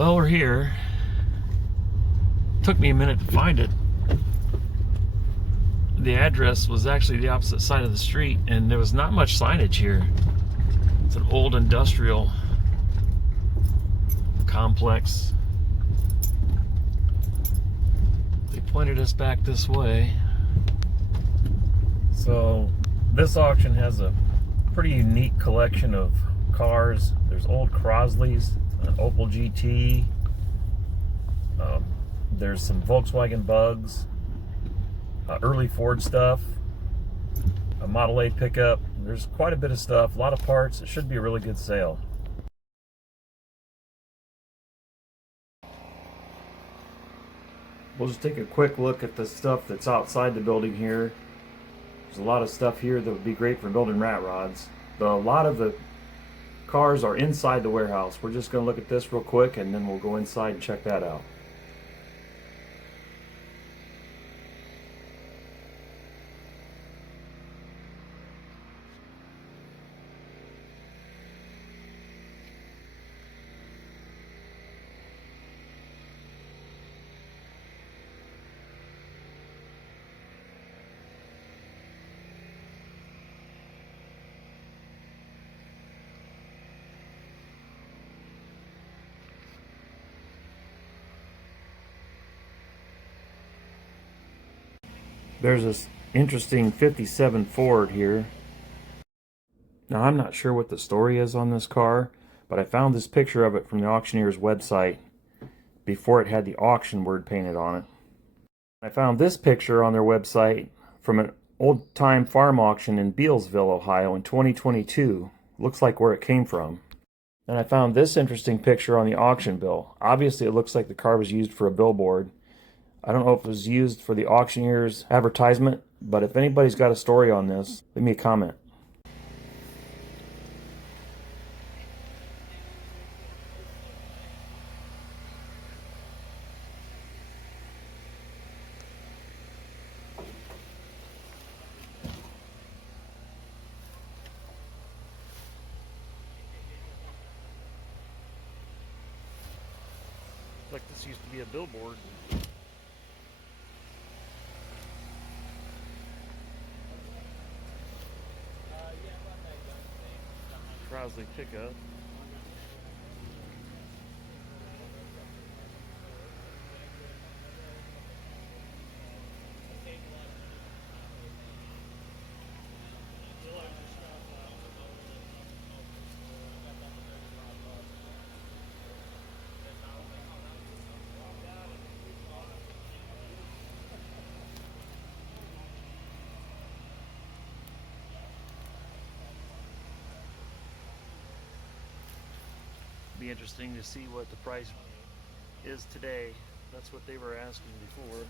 Well, we're here. Took me a minute to find it. The address was actually the opposite side of the street, and there was not much signage here. It's an old industrial complex. They pointed us back this way. So this auction has a pretty unique collection of cars. There's old Crosleys, an Opel GT, there's some Volkswagen Bugs, early Ford stuff, a Model A pickup. There's quite a bit of stuff, a lot of parts. It should be a really good sale. We'll just take a quick look at the stuff that's outside the building here. There's a lot of stuff here that would be great for building rat rods, but a lot of the cars are inside the warehouse. We're just going to look at this real quick, and then we'll go inside and check that out. There's this interesting 57 Ford here. Now, I'm not sure what the story is on this car, but I found this picture of it from the auctioneer's website before it had the auction word painted on it. I found this picture on their website from an old-time farm auction in Bealsville, Ohio in 2022. Looks like where it came from. And I found this interesting picture on the auction bill. Obviously, it looks like the car was used for a billboard. I don't know if it was used for the auctioneer's advertisement, but if anybody's got a story on this, leave me a comment. Like this used to be a billboard. Crosley pickup. Be interesting to see what the price is today. That's what they were asking before.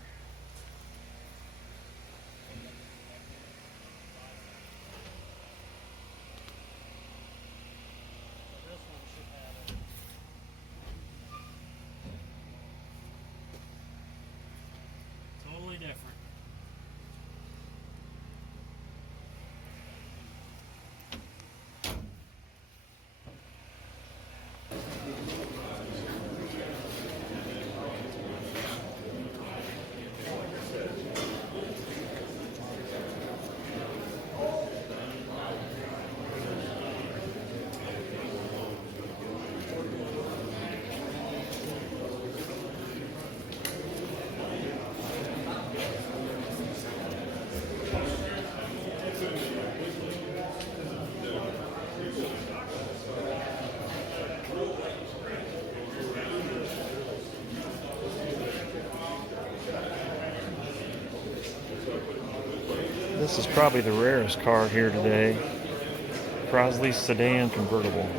This one should have it. Totally different. This is probably the rarest car here today. Crosley sedan convertible.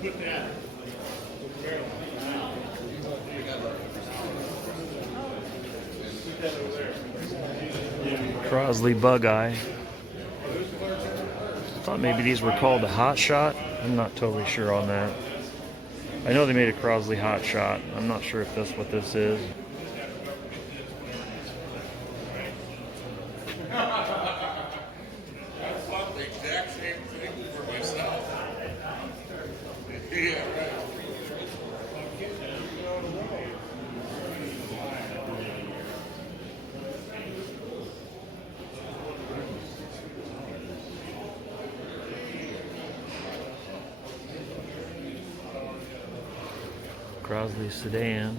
Put that. Crosley Bug Eye. I thought maybe these were called a Hot Shot. I'm not totally sure on that. I know they made a Crosley Hot Shot. I'm not sure if that's what this is. I thought the exact same thing for myself. Yeah, right. Crosley sedan.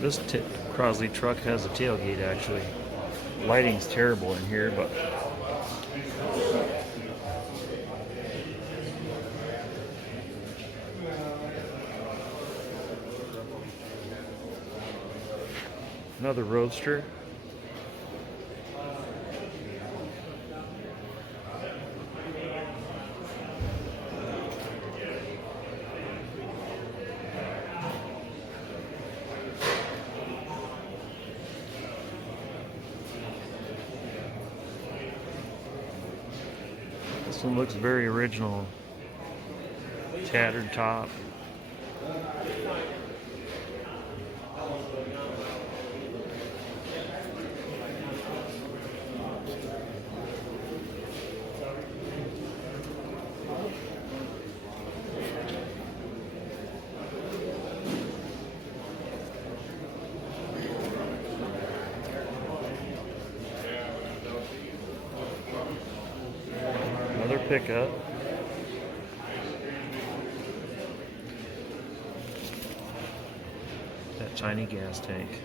This Crosley truck has a tailgate actually. Lighting's terrible in here, but another Roadster. This one looks very original. Tattered top. Another pickup. That tiny gas tank.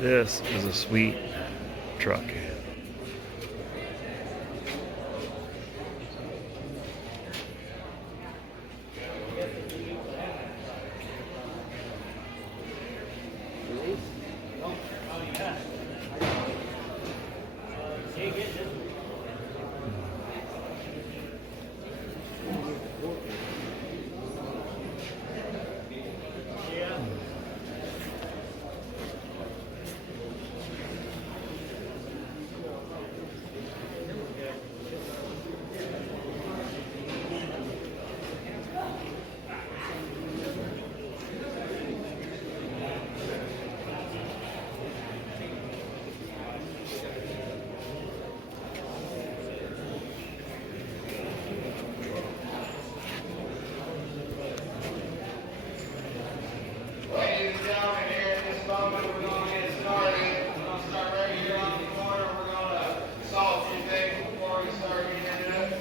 This is a sweet truck. Ladies and gentlemen, here at this moment, we're going to get started. We're going to start right here on the corner. We're going to solve a few things before we start getting into it.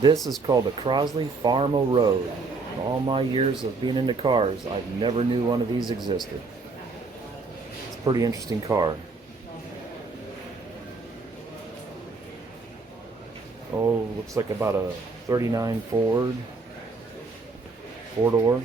This is called a Crosley Farmo Road. In all my years of being into cars, I never knew one of these existed. It's a pretty interesting car. Oh, looks like about a 39 Ford. Four-door.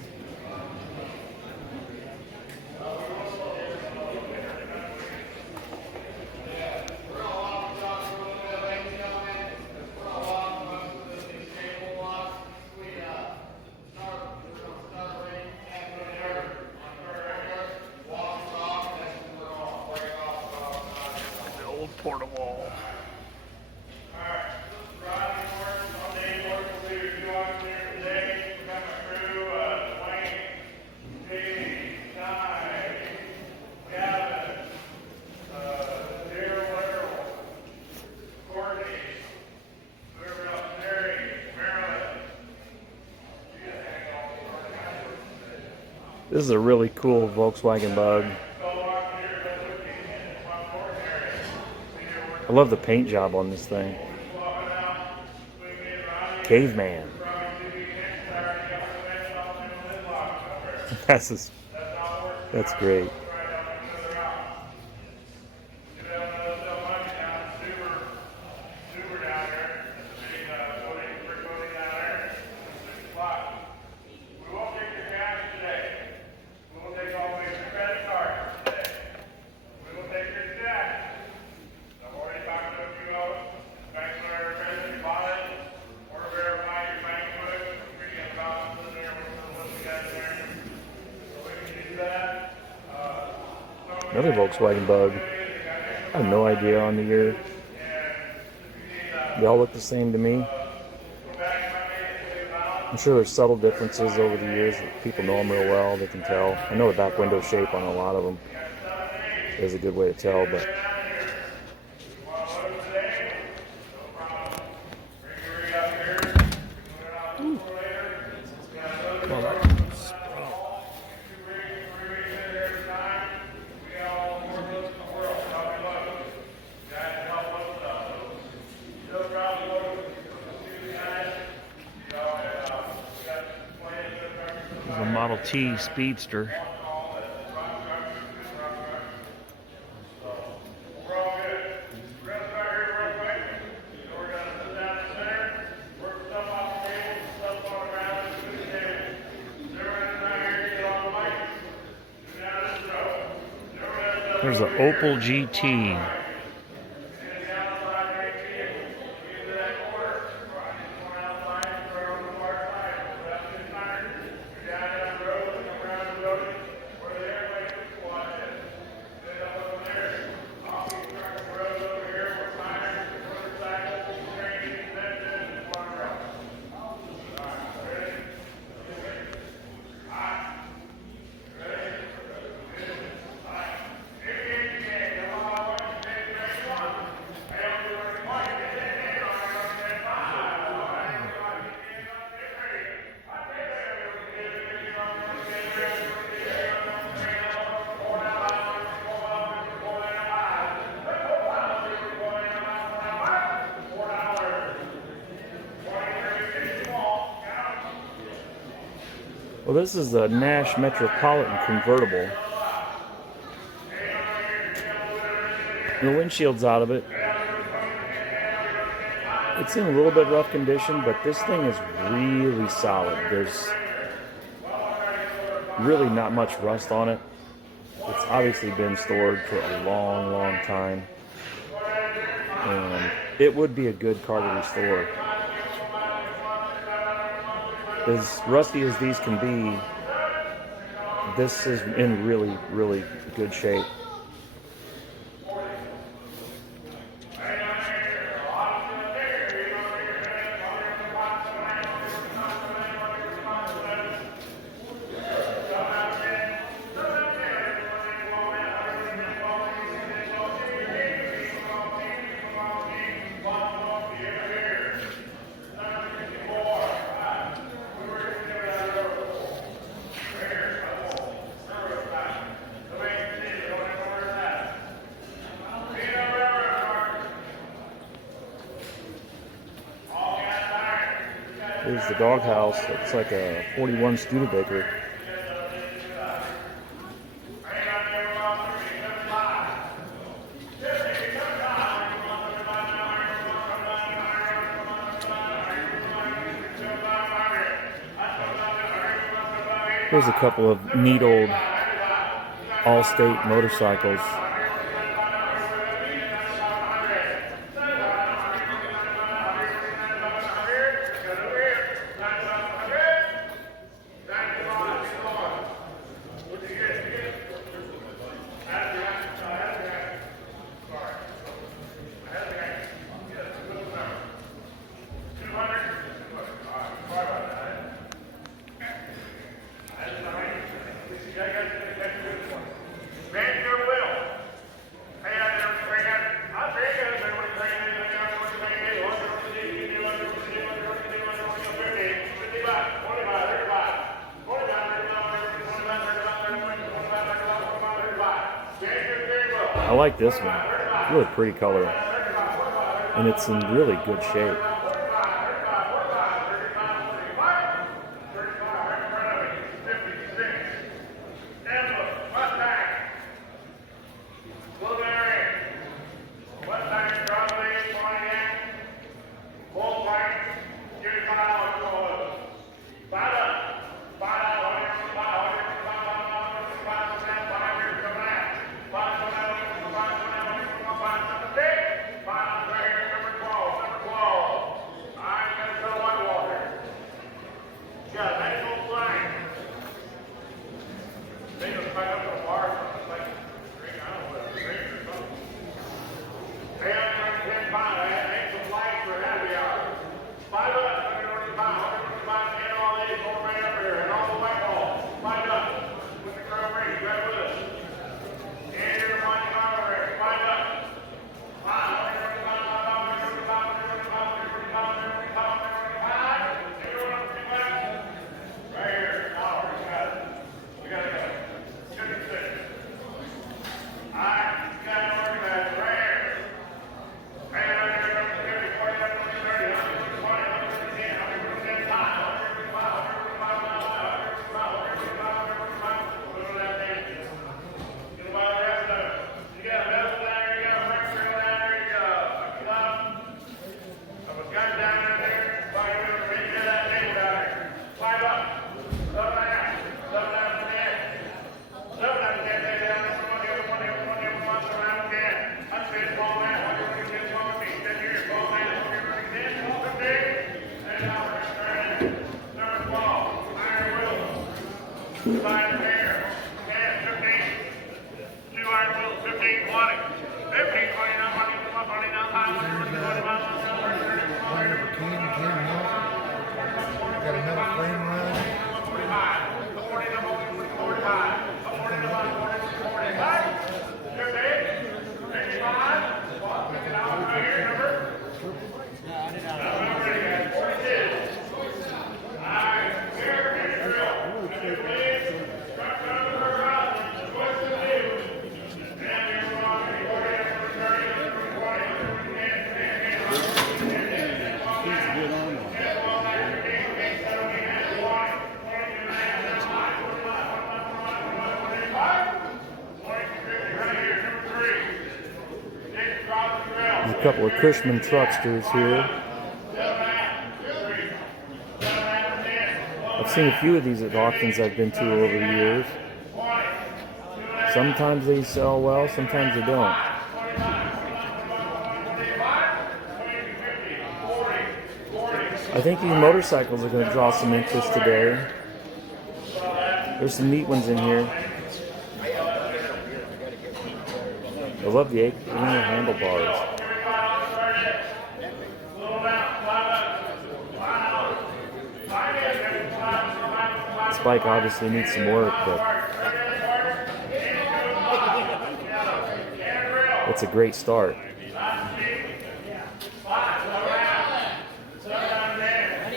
portable. This is a really cool Volkswagen Bug. I love the paint job on this thing. Caveman. That's great. Another Volkswagen Bug. I have no idea on the year. They all look the same to me. I'm sure there's subtle differences over the years. People know them real well. They can tell. I know the back window shape on a lot of them is a good way to tell, but a Model T Speedster. There's an Opel GT. Well, this is a Nash Metropolitan convertible. The windshield's out of it. It's in a little bit rough condition, but this thing is really solid. There's really not much rust on it. It's obviously been stored for a long, long time. And it would be a good car to restore. As rusty as these can be, this is in really, really good shape. Here's the doghouse. It's like a 41 Studebaker. Here's a couple of neat old Allstate motorcycles. like this one. Really pretty color. And it's in really good shape. A couple of Cushman trucksters here. I've seen a few of these at auctions I've been to over the years. Sometimes they sell well, sometimes they don't. I think these motorcycles are going to draw some interest today. There's some neat ones in here. I love the inner handlebars. This bike obviously needs some work, but it's a great start.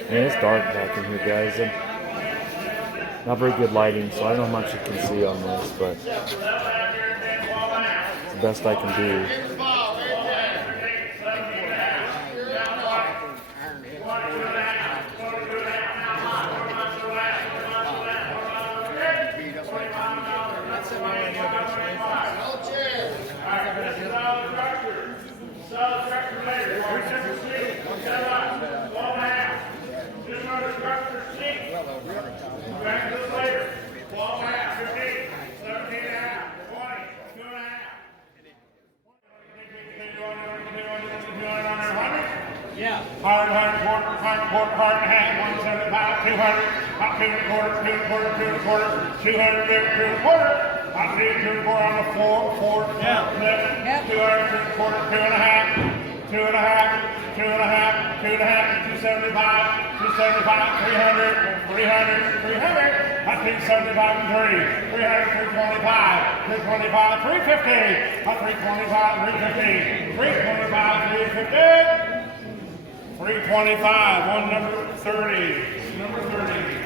Man, it's dark back in here, guys. Not very good lighting, so I don't know how much you can see on this, but it's the best I can do. Yeah. 100, quarter and a half, 175, 200, 2 and a quarter, 2 and a quarter, 2 and a quarter, 200, 2 and a quarter. I see 2 and a quarter on the floor, 4, 7, 200, 2 and a quarter, 2 and a half, 2 and a half, 2 and a half, 2 and a half, 275, 275, 300, 300, 300. I see 75 and 3, 300, 225, 225, 350, 325, 350, 325, 350. 325, one number 30, number 30.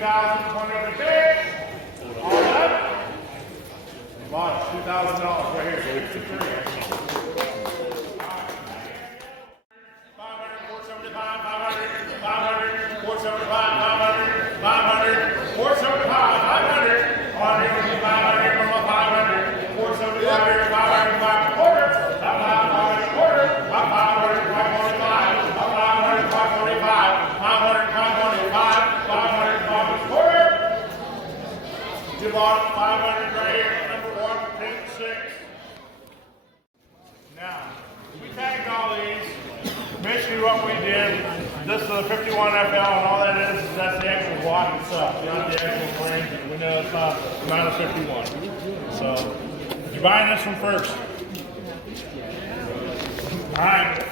2,000, 20 over 6. All done. Lot, $2,000 right here. 500 right here, number 1, pink 6. Now, we tagged all these. Basically what we did, this is the 51 FL, and all that is that's the actual block itself, not the actual frame. We know it's not a 51. So, you're buying this one first. Alright,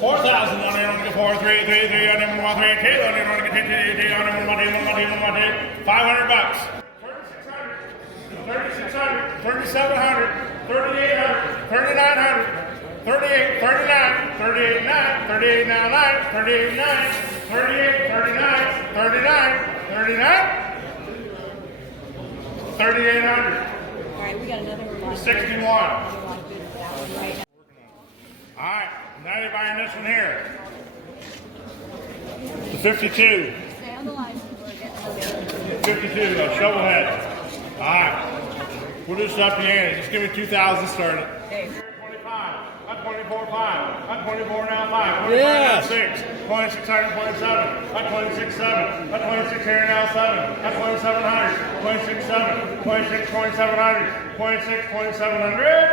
4,000 on it, on the 4, 3, 3, 3, on them, 1, 3, 2, on it, on the 2, 2, on them, 1, 2, 500 bucks. 3,600, 3,700, 3,800, 3,900, 38, 39, 38, 9, 38, 9, 38, 9, 38, 39, 39, 39, 3,800. All right, we got another one. 61. Right Alright, now you're buying this one here. The 52. Stay on the line. We're getting 52, shovel head. Alright. We'll do this up the ante. Just give me 2,000 started. Okay. 25. I'm 24, 5. I'm 24 now, 5. 25 Yes. now, 6. 2600, 27. I'm 26, 7. I'm 26 here now, 7. I'm 2700. 26, 7. 26, 2700. 26, 2700.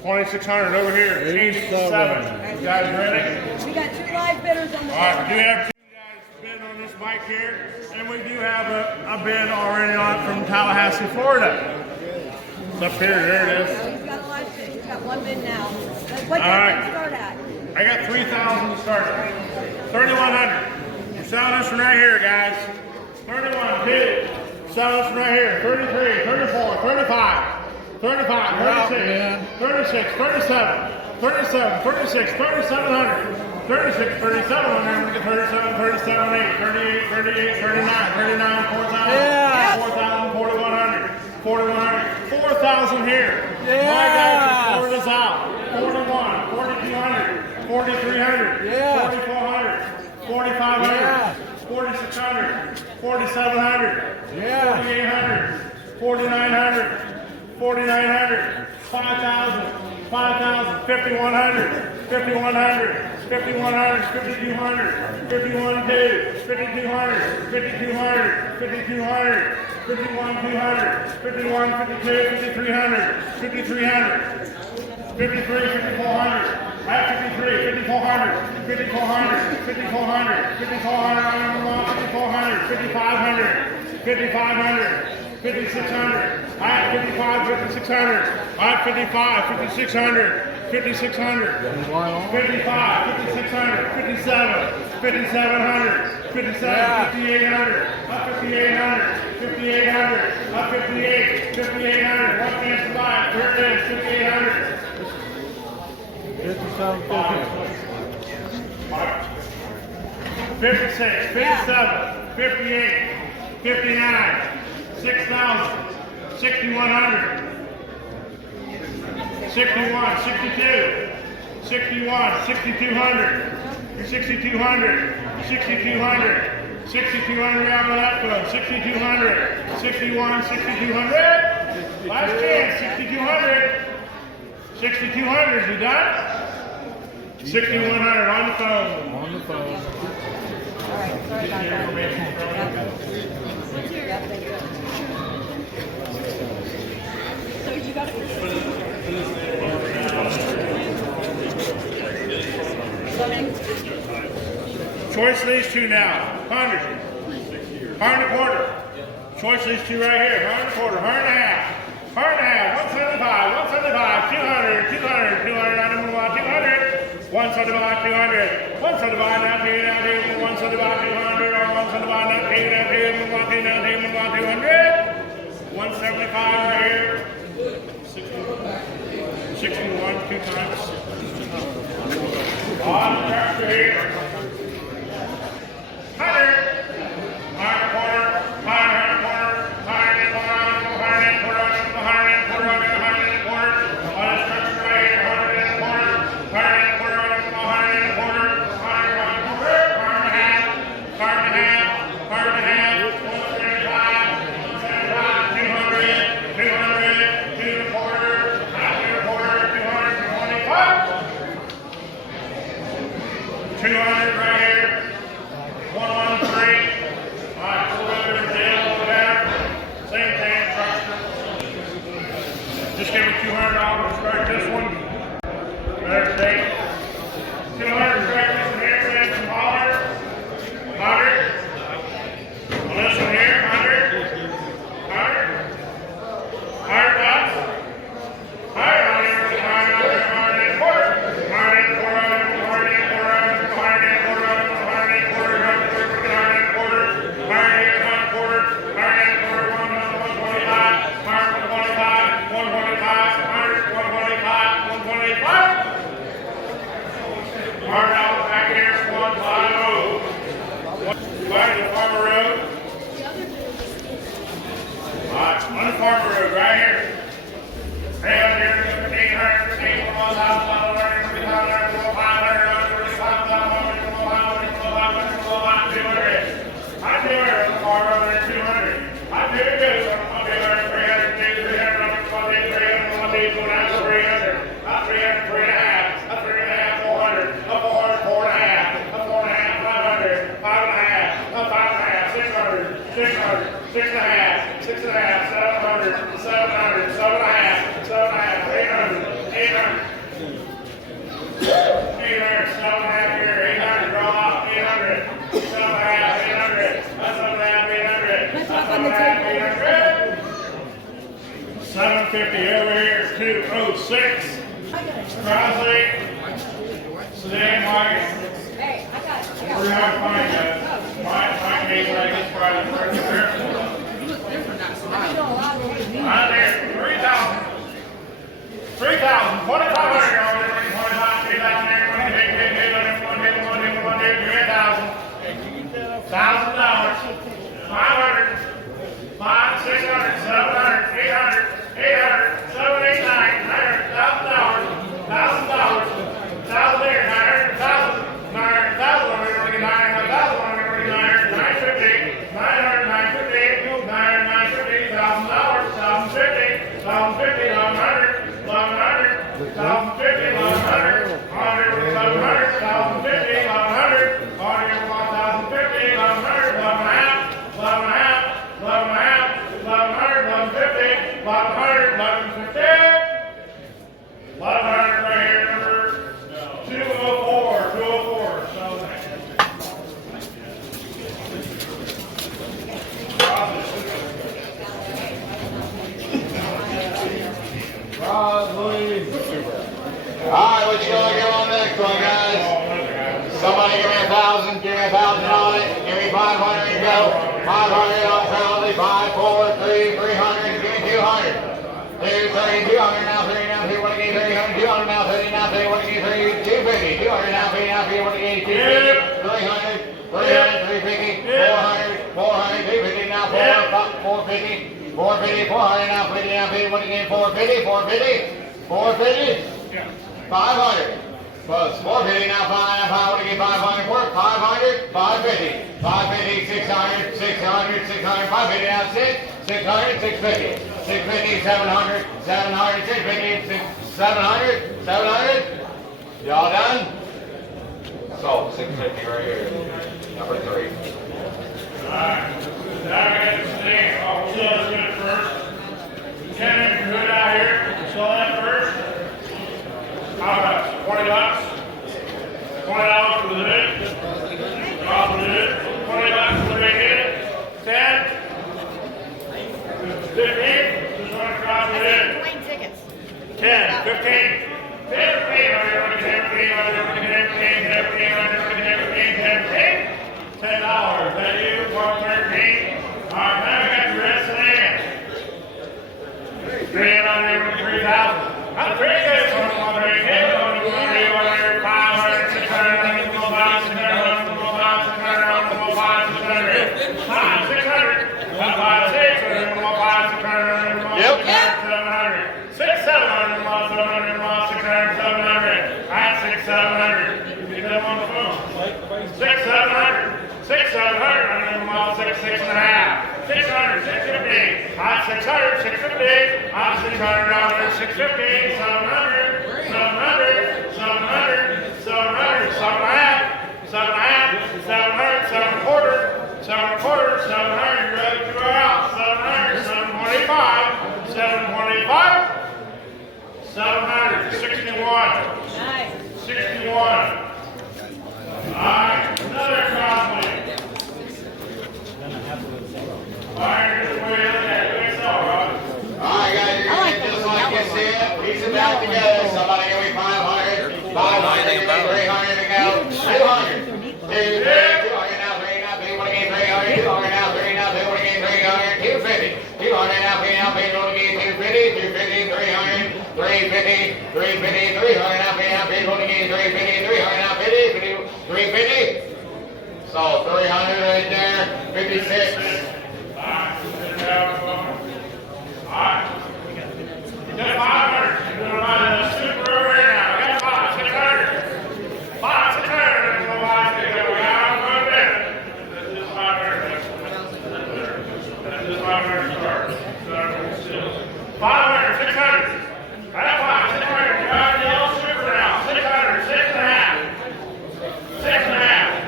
2600 over here. 87. You guys ready? We got 2 live bidders on the All right, we do have 2 guys bid on this bike here, and we do have a bid already on from Tallahassee, Florida. It's up here, there it is. He's got a live bid. He's got 1 bid now. What's All right. that start at? I got 3,000 to start. 3,100. We're selling this one right here, guys. 31, 2. Selling this one right here. 33, 34, 35. 35, 36, 36, 37, 37, 36, 3,700, 36, 37, and then we get 37, 37, 8, 38, 38, 39, 39, 4,000, 4,000, 4,100, 4,100, 4,000 here. My guys from Florida's out. 41, 4,200, 4,300, 4,400, 4,500, 4,600, 4,700, 4,800, 4,900. 4,900, 5,000, 5,000, 5,100, 5,100, 5,100, 5,200, 51,200, 5,200, 5,200, 5,200, 51,200, 51,52, 5,300, 5,300, 53, 5,400. I have 53, 5,400, 5,400, 5,400, 5,400, 5,400, 5,500, 5,500. 5,600. I have 55, 5,600. I have 55, 5,600, 5,600. 55, 5,600, 57, 5,700, 57, 5,800. Up 5,800, 5,800. Up 58, 5,800. One chance to buy. Here it is, 5,800. 56, 57, 58, 59. 6,000, 6,100, 61, 62, 61, 6,200, 6,200, 6,200, 6,200 out of that phone, 6,200, 61, 6,200, last chance, 6,200, 6,200, you done? 6,100 on the phone. All right, sorry about that. Yep, thank you. So you got it. Choice of these 2 now. 100. 100 and a quarter. Choice of these 2 right here. 100 and a quarter. 100 and a half. 100 and a half. 175. 175. 200. 200. 200. 200. 175. 200. 175. 175. 200. Or 175. 175 right here. 61 2 times. On the tractor here. 100. 100 quarter. heart and a half, 175, 200, 200, 2 and a quarter, 2 and a quarter, 225, 200 right here, 113. All right, pull up there's a deal over there. Same thing, truckster. Just give me $200 to start this one. Better take 200 straight this one here, send some $100. 100. On this one here, 100. 100. 100 bucks. 100 on here, 100 and a quarter. 100 and a quarter, 100 and a quarter, 100 and a quarter, 100 and a quarter, 100 and a quarter, 100 and a quarter, 100 and a quarter, 100 and a quarter, 125, 125, 125, 100, 125, 125. Hard out back here, 150. Back to the Farmer Road. Alright, on the Farmer Road, right here. Hey, up here, 1,500, 1,000, 1,500, 200. I'm doing it on the far road there, 200. I'm doing good. I'm doing 300, 300, 300, go down to 300. Not 300, 3 and a half. Not 3 and a half, 400. Up 400, 4 and a half. Up 4 and a half, 500. 5 and a half. Up 5 and a half, 600. 600. 6 and a half. 6 and a half. 700. 700. 7 and a half. 7 and a half. 800. 800. 800. 7 and a half here. 800. Draw off. 800. 7 and a half. 800. That's 7 and a half. 800. Let's That's walk on 7 the and a half. table. 800. 750 over here. 206. Crossley. Sedan wagon. Hey, I got it. We're going to find that. My case like this Friday. Right there. 3,000. 3,000. 2,500. 25. 3,000 there. 3,000. $1,000. $500. 5, 600, 700, 800, 800, 7, 8, 9, $900,000, $1,000, 1,000 there, 900,000, 900,000, we're going to get 900,000, we're going to get 950, 900, 950, 900, 950, $1,000, 1,050, 1,050, 1,100, 1,100, 1,050, 1,100, 1,100, 1,050, 1,100, 1,100, 1,050, 1,100, 11 and a half, 11 and a half, 1100, 1150, 1100, 1150, 1100 right here, number 204, 204. Alright, what you gonna give on the next one, guys? Somebody give me 1,000, give me 1,000 on it, give me 500 and go. 500 on penalty, 5, 4, 3, 300, give me 200. 230, 200 now, 30 now, 2, what again, 300, 200 now, 30 now, 30, what again, 3, 250, 200 now, 50 now, 50, what again, 250, 300, 300, 350, 400, 400, 250 now, 450, 450, 400 now, 50 now, 50, what again, 450, 450, 450, 500. Close. 450 now, 5, what again, 500, 500, 550, 550, 600, 600, 600, 550 now, 6, 600, 650, 650, 700, 700, 650, 700, 700. Y'all done? So, 650 right here. Number 3. Alright, now I got this thing, I'll sell this good first. Ken, if you're good out here, sell that first. How much? 20 bucks? $20 for the hood. Drop the hood. 20 bucks for the big hit. 10. 15. Just want to drop the hood. Plane tickets. 10. 15. 15. $10. 6 and a half. 600, 650. Hot 600, 650. Hot 600 dollars, 650. 700, 700, 700, 700, 7 and a half. 7 and a half, 700, 7 and a quarter, 7 and a quarter, 700. You're ready to go out. 700, 725, 725, 700, 61, Nice. 61. Alright, another crossway. Alright, here's the way to look at it. It's all right. Alright guys, you're gonna just like you see it. Piece it back together. Somebody give me 500. 500, give me 300 to go. 200. 200 now, 3 now, people to gain 300. 200 now, 3 now, people to gain 300. 250. 200 now, 3 now, people to gain 250. 250, 300. 350, 350, 300 now, 3 now, people to gain 350. 300 now, 50, 50, 350. So 300 right there. 56. Get 500. We're gonna run a super over here now. Get 5, 600. 5, 600. We're gonna buy it. We're out for a bit. This is 500. This is 500 start. 500, 600. I have 5, 600. You're out of the yellow super now. 600, 6 and a half. 6 and a half.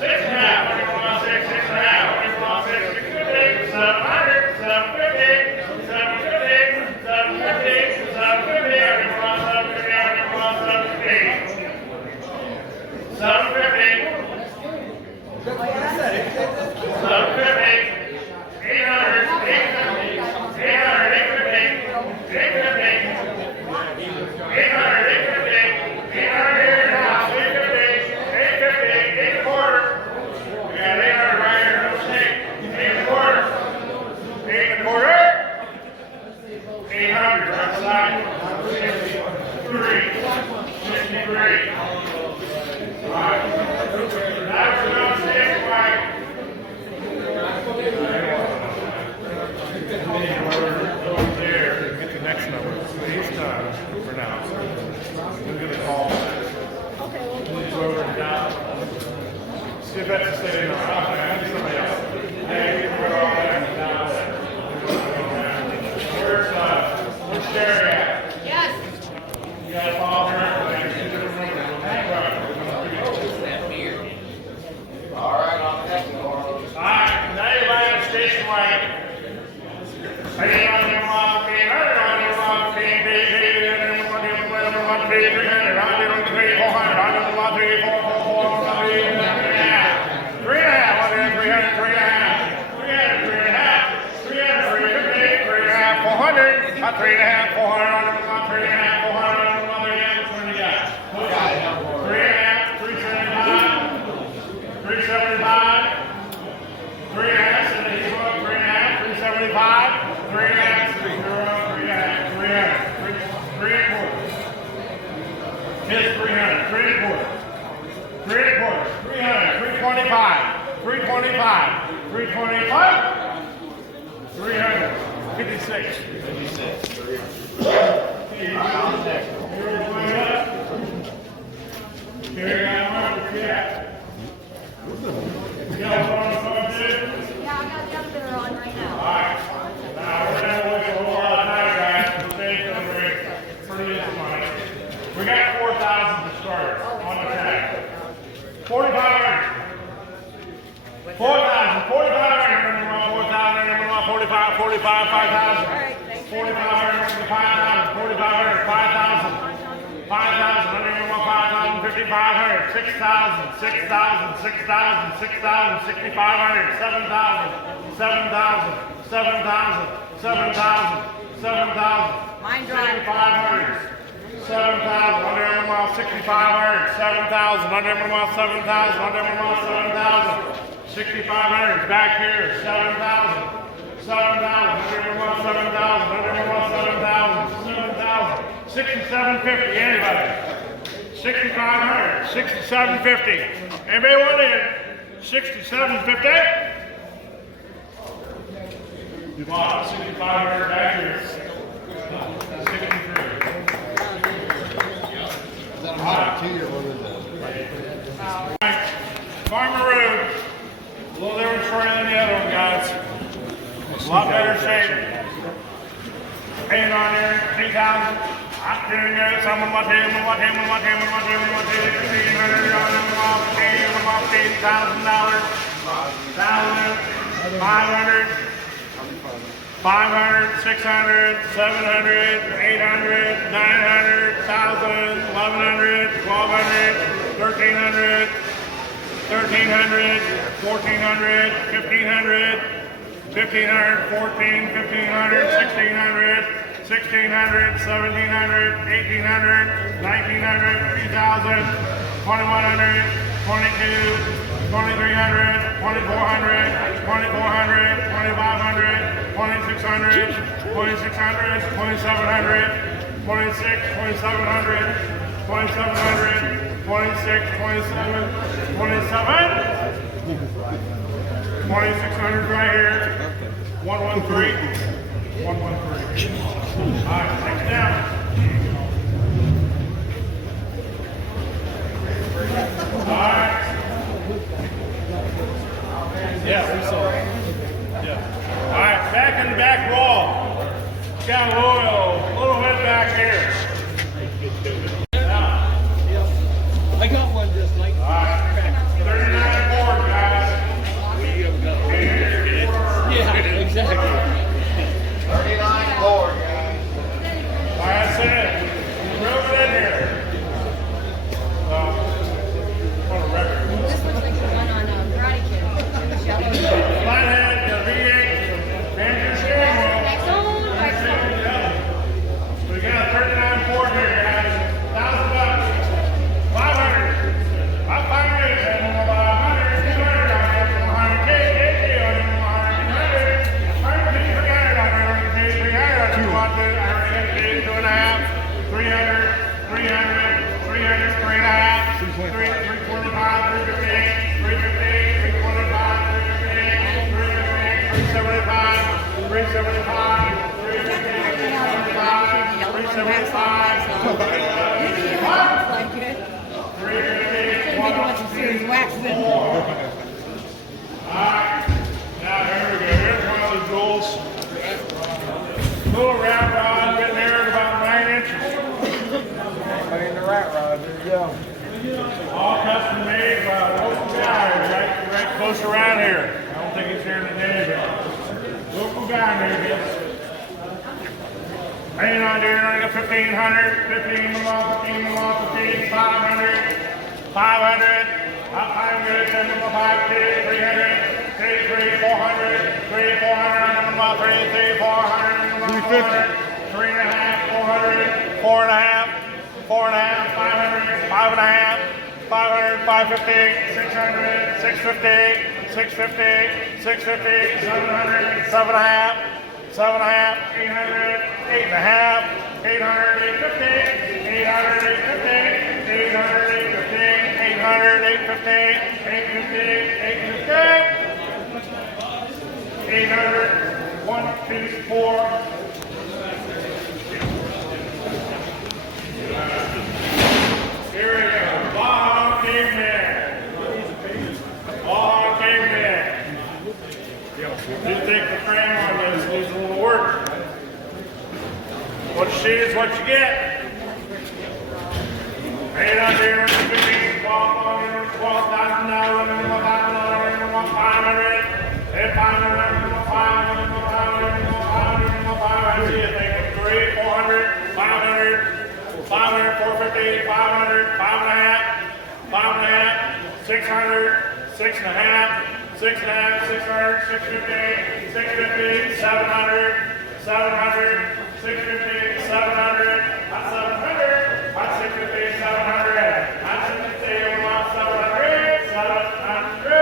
6 and a half. We're gonna run 6, 6 and a half. We're gonna run 6, 650. 700, 750. 750. 750, 750, everyone, 750, everyone, 750. 750. 750. 800, 850. 800, 850. 850. 800, 850. 800 now, 850. 850, 8 and a quarter. We got 800 right here, no mistake. 8 and a quarter. 8 and a quarter. 800, right side, 63, 63. All right, now we're going to stick right. Over there, get the next number. He's done for now. We're going to call. Move over and down. See if that's the same. I need somebody else. Hey, we're all there. Down there. Where's Sherry at? Yes. You gotta follow her. Alright, on the next one. Alright, now you're buying a station wagon. I get on your mom, being heard on your mom, being baby, and then we're going to pay 300. I'm going to pay 400. I'm going to pay 400. 3.5. 3.5. 3.5. 3.5. 400. Not 3.5. 400. I'm going to 3.5. 400. I'm going to what do you got? 3.5. 375. 375. 3.5. 3.5. 375. 3.5, 3 and a quarter. His 300, 3 and a quarter. 3 and a quarter. 300, 325, 325, 325, 300, 56. 56. Here I am. Yeah, what I'm going to do? Yeah, I got the other bidder on right now. Alright, now we're going to look at a whole lot of time, guys. We're taking the break. Pretty good money. We got 4,000 to start on the tag. 4,500. 4,000, 4,500. Number one, 4,000. Number one, 45, 45, 5,000. 4,500. Number 5,000. 4,500. 5,000. 5,000. Number one, 5,000. 5,500. 6,000. 6,000. 6,000. 6,000. 6,500. 7,000. 7,000. 7,000. 7,000. 7,000. Mine drive. 6,500. 7,000. Under Ember Mile 6,500. 7,000. Under Ember Mile 7,000. Under Ember Mile 7,000. 6,500. Back here. 7,000. 7,000. Under Ember Mile 7,000. Under Ember Mile 7,000. 7,000. 6,750. Anybody? 6,500. 6,750. Anybody want in? 6,750. You bought 6,500 back here. 63. Farmer Road, a little different story than the other one, A lot better shape. Hanging on there, 3,000. I'm doing it. Some of my team, $1,500 500, 600, 700, 800, 900, 1,000, 1,100, 1,200, 1,300, 1,300, 1,400, 1,500, 1,500, 14, 1,500, 1,600, 1,600, 1,700, 1,800, 1,900, 3,000, 2,100, 22, 2,300, 2,400, 2,400, 2,500, 2,600, 2,600, 2,700, 26, 2,700, 2,700, 26, 27, 27, 2,600 right here, 113, 113. All right, next down. All right. Yeah, we saw it. Yeah. All right, back in the back wall. Got a little bit back here. I got one just like All right, 39 forward, guys. yeah, exactly. 39 forward, guys. All right, that's it. Move it in here. What a record. This looks like the one on Karate Kid. Flathead, the V8, and your steering wheel. Next one, next one. We got a 39 forward here, guys. $1,000. 500. I'm 500. 500. 200. 100K. 'Alright, now here we go. Here's one of the jewels. Little rat rod, been there at about 9 inches. All custom made by a local guy right close around here. I don't think he's here today, but local guy maybe. Hanging on there, I got 1,500, 15 more, 15 more, 15, 500, 500, 500, 10 more, 500, 300, 3, 400, 3, 400, 3, 400, 350, 3.5, 400, 4.5, 4.5, 500, 5.5, 500, 550, 600, 650, 650, 650, 700, 7.5, 7.5, 800, 8.5, 800, 850, 800, 850, 800, 850, 800, 850, 850, 850, 800, 1, 2, 4. Here we go. Baja Caveman. Baja Caveman. You take the frame on this, needs a little work. What you see is what you get. Right out here, 15, 12,000, 500, 450, 500, 5.5, 5.5, 600, 6.5, 6.5, 600, 650, 650, 700, 700, 650, 700, that's 700, that's 650, 700, that's 650, 700,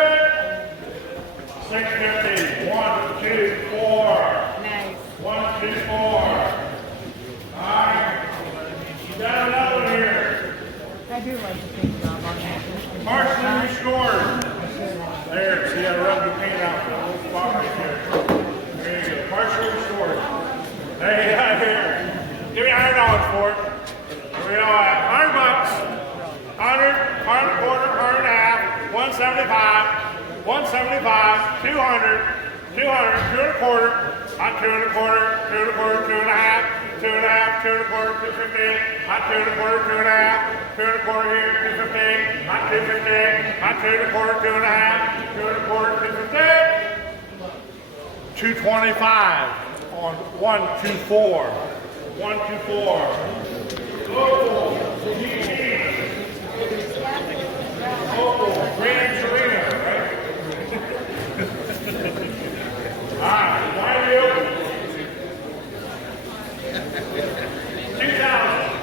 650, 1, 2, 4. Nice. 1, 2, 4. Alright. You got another one here. I do like the paint job on that. Partially restored. There, see I rubbed the paint out for the little spot right there. There you go. Partially restored. There you got here. Give me $100 for it. Here we go at $100. 100, 100 quarter, 100 and a half, 175, 175. 200, 2 and a quarter, hot 2 and a quarter, 2 and a quarter, 2 and a half, 2 and a half, 2 and a quarter, 215, hot 2 and a quarter, 2 and a half, 2 and a quarter here, 215, hot 215, hot 2 and a quarter, 2 and a half, 2 and a quarter, 215, 225 on 124, 124. Grand Serena, right? All right, wide open. 2,000.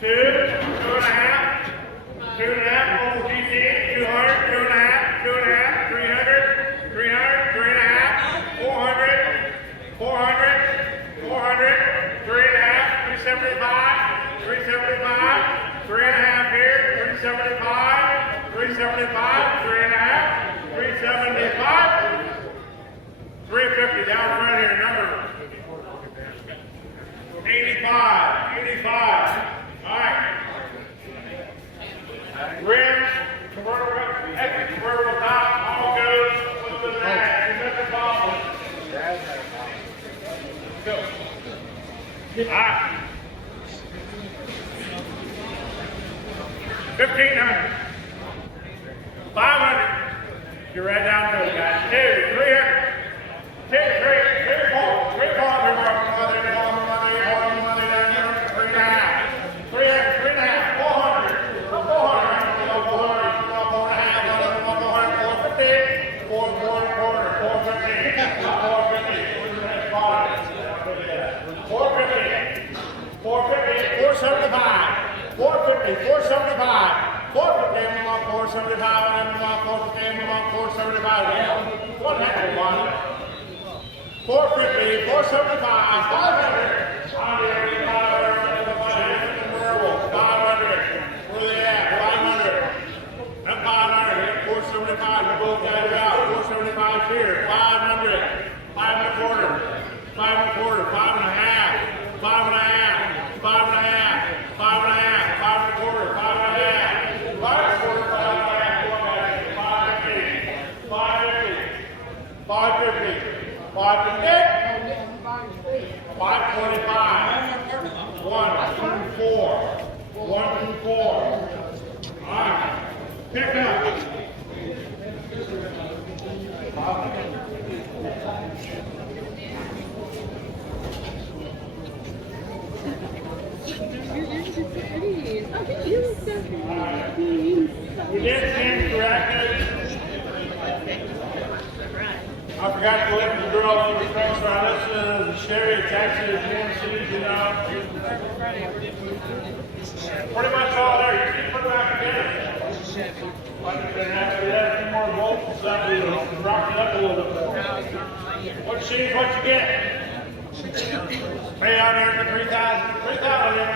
2, 2 and a half, 2 and a half, over GC, 200, 2 and a half, 2 and a half, 300, 300, 3 and a half, 400, 400, 400, 3 and a half, 375, 375, 3 and a half here, 375, 375, 3 and a half, 375, 350 down front here, number 85, 85. All right. Rims, convertible top, all goes with the mag. Remember the bottom. Go. All right. 1,500. 500. You're right down to it, guys. 2, 300. 2, 3, 3, 4, 3, 4, 3, 4, 3, 4, 3, 4, 3, 3 and a half. 3 and a half, 400, 400, 400, 4 and a half, 450, 4, 475, 450, 475, 475, 450, 475, 500, 500, where they at? 500, and 500, 475, we both got it out, 475 here, 500, 5 and a quarter, 5 and a quarter, 5 and a half, 5 and a half, 5 and a half, 5 and a half, 5 and a quarter, 5 and a half, 5 and a quarter, 5 and a half, 550, 550, 550, 550, 525, 124, 124. All right, pick up. We did things corrected. I forgot to let the girl on the face on this is Sherry, Texas, GMC, you know. Pretty much all there. You can put it back together. Like if they have to add a few more bolts and stuff, it'll rock it up a little bit more. What you see is what you get. Pay out here for 3,000. 3,000.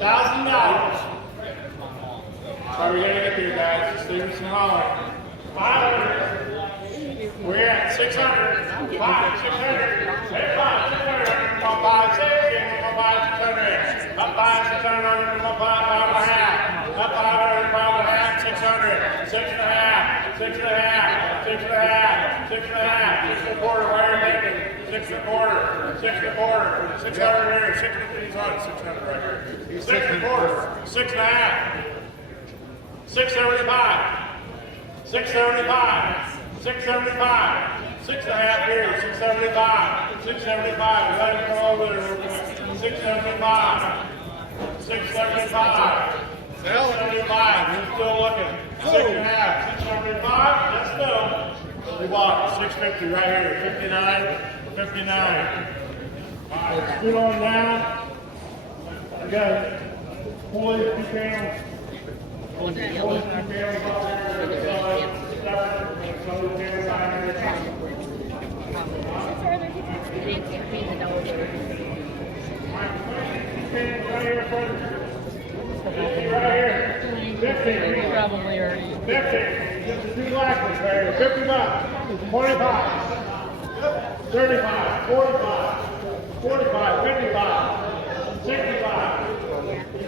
$1,000. How are we going to get there, guys? Stevenson Holland. 500. We're at 600. 5, 600. 8, 5, 600. 5, 6, 600. Up 5, 600. Up 5, 5 and a half. Up 500, 5 and a half, 600. 6 and a half. 6 and a half. 6 and a half. 6 and a half. 6 and a quarter. Why are you making? 6 and a quarter. 6 and a quarter. 600 here. 6 and a 600 right here. 6 and a quarter. 6 and a half. 675, 675, 675, 6 and a half here, 675, 675, let it go over there real quick, 675, 675, 675, we're still looking, 6 and a half, 675, let's go. We bought 650 right here, 59, 59. All right, scoot on down. We got pull these 2 panels. Probably already. 50. This is 2 glasses right here. 50 bucks. 25. 35. 45. 45. 55. 65.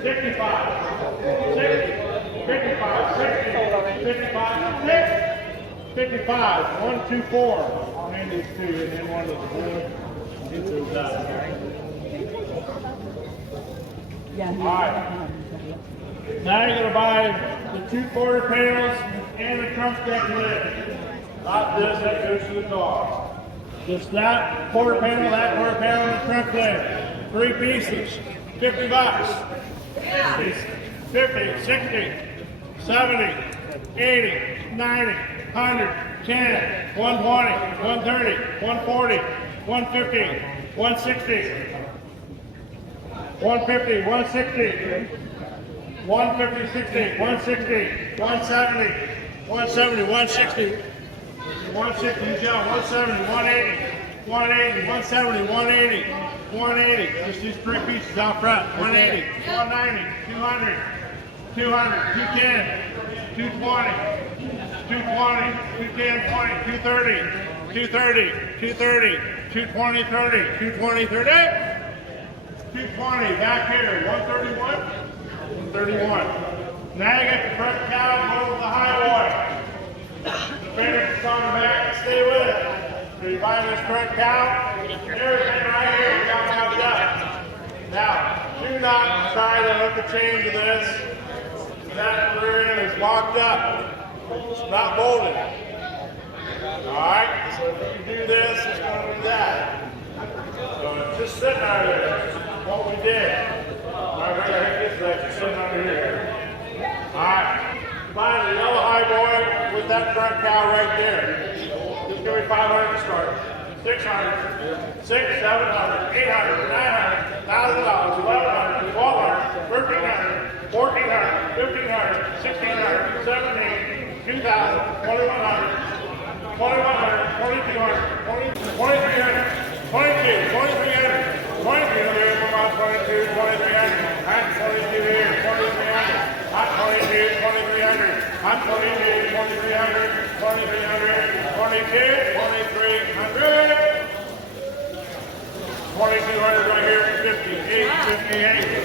65. 55, 60, 55, 55, 1, 2, 4. I'll hand these two and then one of the boys. Get those out. All right. Now you're gonna buy the 2 quarter panels and the trunk deck lid. Not this, that goes to the car. Just that quarter panel, and the trunk lid. 3 pieces, 50 bucks. 50, 60, 70, 80, 90, 100, 10, 120, 130, 140, 150, 160, 150, 160, 150, 60, 160, 170, 170, 160, 160, John, 170, 180, 180, 170, 180, 180. Just these 3 pieces out front. 180, 190, 200, 200, 210, 220, 220, 210, 20, 230, 230, 230, 220, 30, 220, 30, 220. Back here, 131, 131. Now you got the front cow over the highway. The fingers is on the back, stay with it. So you buy this front cow, everything right here, you got to have it done. Now, do not try to hook the chain to this. That rear end is locked up. It's not bolted. Alright, so if you do this, it's going to do that. So it's just sitting out there. What we did. Alright, where the heck is that? Just sitting under here. Alright. Find the yellow high boy with that front cow right there. Just give me 500 to start. 600, 600, 700, 800, 900, $1,000, $1,100, $1,200, $1,300, $1,400, $1,500, $1,600, $1,700, $2,000, $2,100, $2,200, $2,300, $2,300, $2,300, $2,300, I'm 22 here, 2,300. I'm 22, 2,300. I'm 22, 2,300. 2,300. 22, 2,300. 2,200 right here, 58, 58.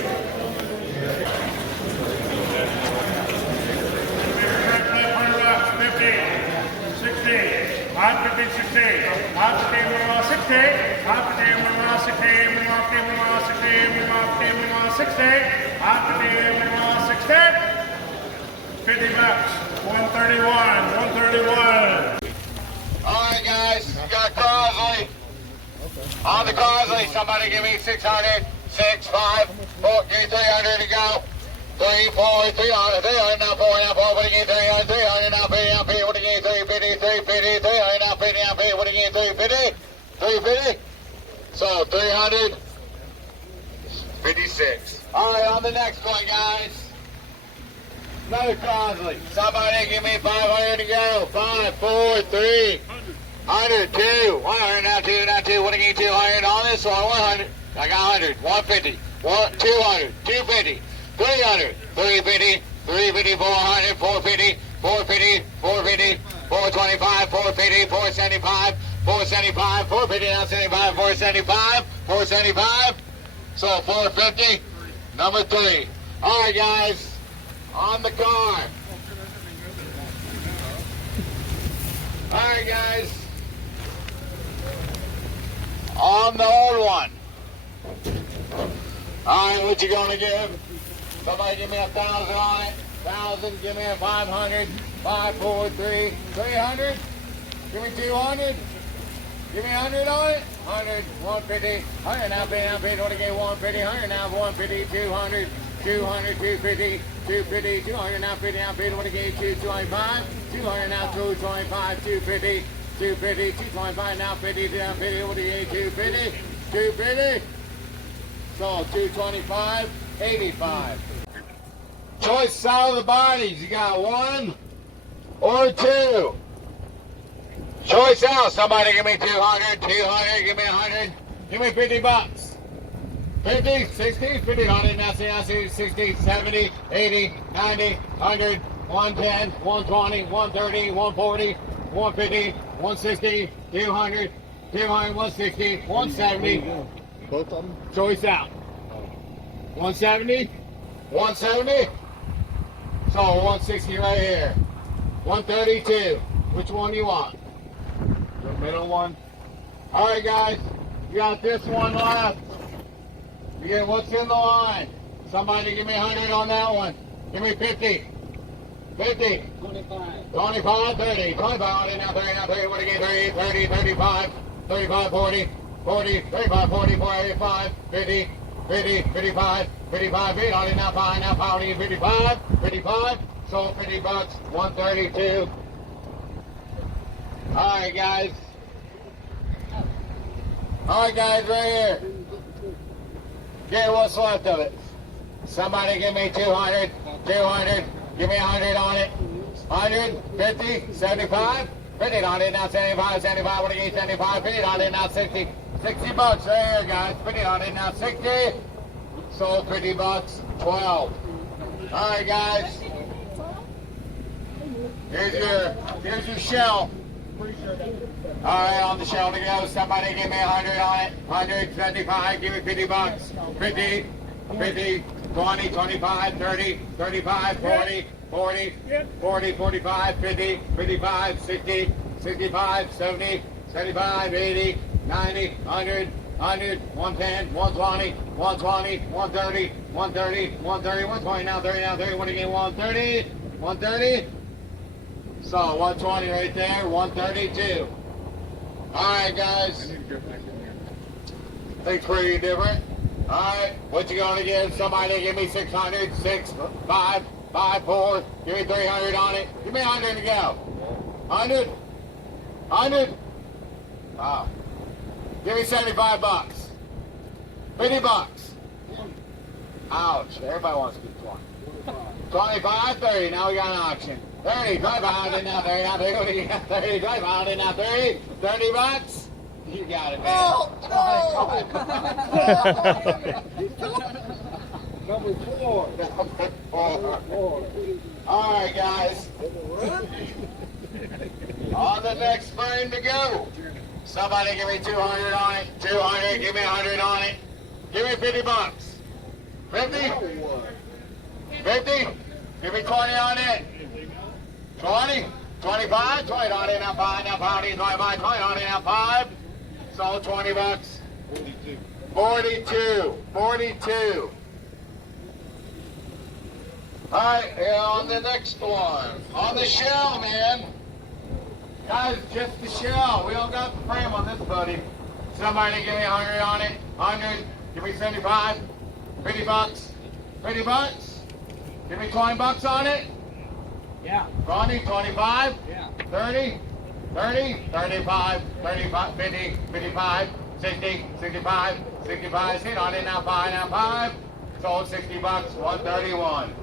50, 60. I'm 50, 60. I'm 50, 60. I'm 50, 60. I'm 50, 50 bucks. 131, 131. Alright guys, we got Crosley. On the Crosley, somebody give me 600, 6, 5, 4, give me 300 to go. 3, 4, 300, 300, now 4, now 4, what do you get 300, 300, now 50, now 50, what do you get 350, 350, 300, now 50, now 50, what do you get 350, 350. So 356. Alright, on the next one guys. Another Crosley. Somebody give me 500 to go. 5, 4, 3, 100, 2, 100, now 2, now 2. What do you get 200 on this one? 100. I got 100, 150, 200, 250, 300, 350, 350, 400, 450, 450, 450, 425, 450, 475, 475, 450, now 75, 475, 475. So 450, number 3. All right, guys. On the car. Alright guys. On the old one. Alright, what you gonna give? Somebody give me 1,000 on it. 1,000, give me a 500. 5, 4, 3, 300. Give me 200. Give me 100 on it. 100, 150, 100 now, 50, now, 50, what do you get? 150, 100 now, 150, 200. 200, 250, 250, 200 now, 50 now, 50, what do you get? 225, 200 now, 225, 250, 250, 225 now, 50 now, 50, what do you get? 250, 250. So 225, 85. Choice out of the bodies. You got 1 or 2. Choice out. Somebody give me 200, 200, give me 100, give me 50 bucks. 50, 60, 50, 100, now 60, 70, 80, 90, 100, 110, 120, 130, 140, 150, 160, 200, 200, 160, 170. Both of them? Choice out. 170, 170, So 160 right here. 132. Which one do you want? The middle one. All right, guys. You got this one left. You get what's in the line. Somebody give me 100 on that one. Give me 50. 50. 25. 25, 30. 25, now 30, now 30. What again? 30, 30, 35, 35, 40, 40, 35, 40, 45, 50, 50, 55, 55, 8 on it, now 5, now 40, 55, 55. Sold 50 bucks, 132. All right, guys. All right, guys, right here. Get what's left of it. Somebody give me 200, 200. Give me 100 on it. 100, 50, 75. 50 on it, now 75, 75. What do you get? 75 feet on it, now 60. 60 bucks right here, guys. 50 on it, now 60. Sold 50 bucks, 12. All right, guys. Here's your shell. All right, on the shell to go. Somebody give me 100 on it. 100, 75. Give me 50 bucks. 50, 50, 20, 25, 30, 35, 40, 40, 40, 45, 50, 55, 60, 65, 70, 75, 80, 90, 100, 100, 110, 120, 120, 130, 130, 130, 120, now 30, now 30. What do you get? 130, 130. So 120 right there, 132. All right, guys. Things pretty different. All right, what you gonna give? Somebody give me 600, 6, 5, 5, 4. Give me 300 on it. Give me 100 to go. 100, 100. Wow. Give me 75 bucks. 50 bucks. Ouch. Everybody wants to get 20. 25, 30. Now we got an auction. 30, 25, and now 30, now 30, 30, 25, and now 30, 30 bucks. You got it, man. Number 4. All right, guys. On the next frame to go. Somebody give me 200 on it. 200. Give me 100 on it. Give me 50 bucks. 50. 50. Give me 20 on it. 20. 25. 20 on it. Now 5. Now 40. 25. 20 on it. Now 5. Sold 20 bucks. 42. 42. All right, on the next one. On the shell, man. Guys, just the shell. We don't got the frame on this, buddy. Somebody give me 100 on it. 100. Give me 75. 50 bucks. 50 bucks. Give me 20 bucks on it. Yeah. 20, 25. Yeah. 30. 30. 35. 35. 50. 55. 60. 65. 65. Sit on it now. 5. Now 5. Sold 60 bucks. 131.